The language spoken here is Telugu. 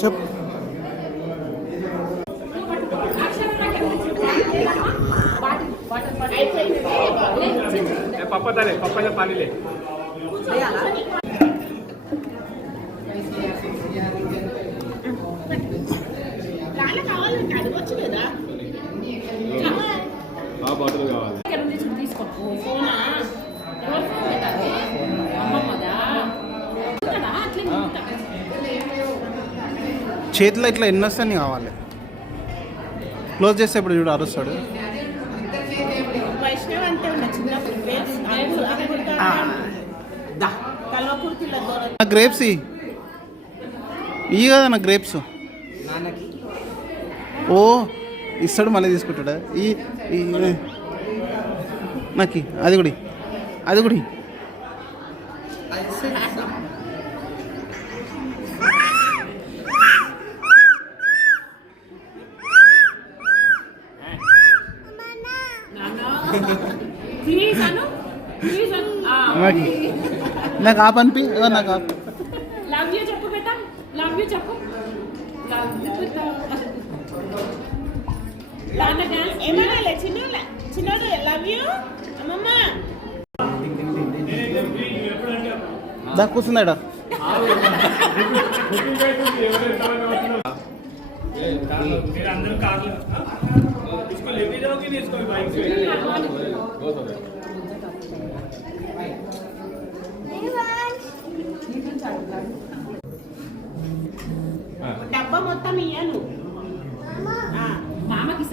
చెప్ पापा डाले पापा का पानी ले బాటిల్ కావాలి చేతిలో ఇట్లా ఎన్ని వస్తాయని కావాలి క్లోజ్ చేస్తే ఇప్పుడు చూడు అరుస్తాడు నా గ్రేప్స్ ఇవి కదా నా గ్రేప్స్ ఓ ఇస్తాడు మళ్ళీ తీసుకుంటాడా ఈ నాకు అది కూడా అది కూడా నాకు ఆప్ అనిపి నాకు ఆప్ లవ్ యూ చెప్పు బేటా లవ్ యూ చెప్పు ఏమన్నా చిన్నోడు లవ్ యూ అమ్మమ్మ దా కూర్చున్నాడా డబ్బా మొత్తం ఇయ్యను మామకి